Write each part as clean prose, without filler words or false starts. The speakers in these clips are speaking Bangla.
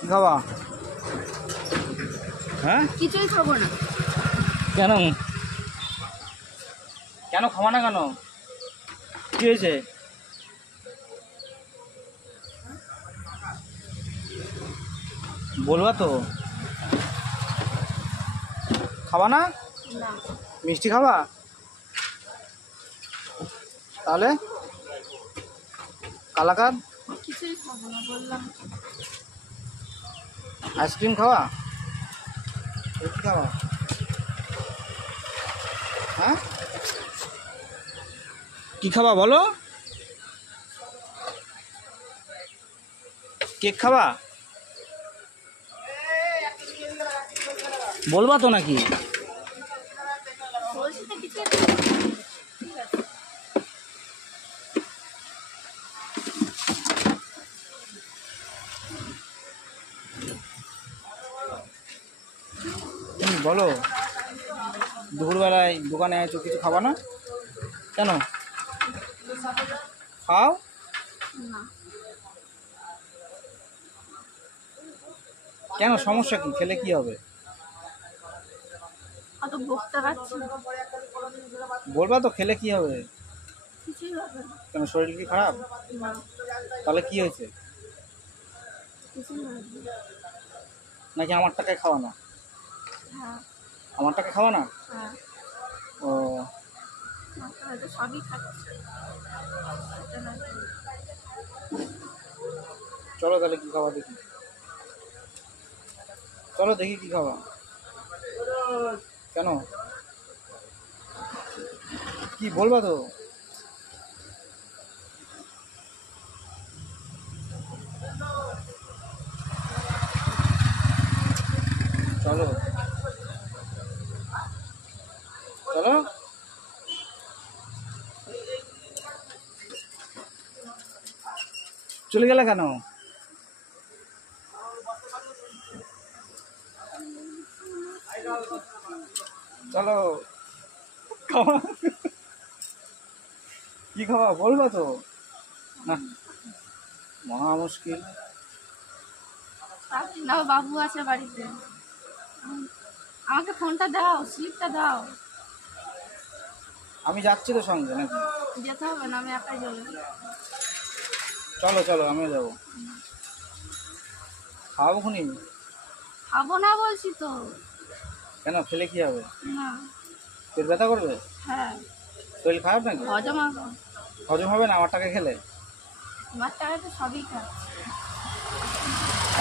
কি খাবা? হ্যাঁ, কিছুই খাবো না। কেন কেন খাবা না কেন? কি হয়েছে? বলবা তো। খাবা না? না, মিষ্টি খাবা? তাহলে কালাকাঁদ? কিছুই খাবো না বললাম। আইসক্রিম খাওয়া? কি খাওয়া? হ্যাঁ, কি খাবা বলো? কেক খাবা? বলবা তো নাকি? বলছি তো কিছু। ঠিক আছে। বলো, দুপুরবেলায় দোকানে আছো, কিছু খাবা না কেন? খাও। না, কেন, সমস্যা কি? খেলে কি হবে? অত বকতে পারছি না। বলবা তো, খেলে কি হবে? কিছুই হবে না। কেন, শরীর কি খারাপ? না, তাহলে কি হয়েছে? কিছুই হবে না। নাকি আমার টাকায় খাওয়া না? হ্যাঁ, আমার টাকা খাওয়া না? হ্যাঁ, ও, মাথা হয়তো সবই খাচ্ছে। এটা না। চলো তাহলে কি খাওয়া দেখি। চলো দেখি কি খাওয়া। কেন, কি বলবা তো? চলো চলো। চলে গেলে কেন? চলো খাওয়া। কি খাওয়া বলবা তো? না, মহা মুশকিল। না, বাবু আছে বাড়িতে। আমাকে ফোনটা দাও, স্লিপটা দাও। আমি যাচ্ছি তো সঙ্গে নাকি? যেতে হবে না, আমি একাই যাবো। চলো চলো, আমিও যাবো। খাওয়াবো খুনি? খাবো না বলছি তো। কেন, খেলে কি হবে? না। পেট ব্যথা করবে? হ্যাঁ, শরীর খারাপ নাকি? হজম হবে। হজম হবে না আমার টাকা খেলে? আমার টাকা তো সবই খাচ্ছে।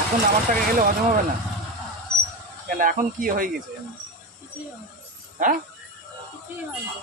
এখন আমার টাকা খেলে হজম হবে না কেন? এখন কি হয়ে গেছে? কিছুই হবে না। হ্যাঁ, কিছুই হবে না।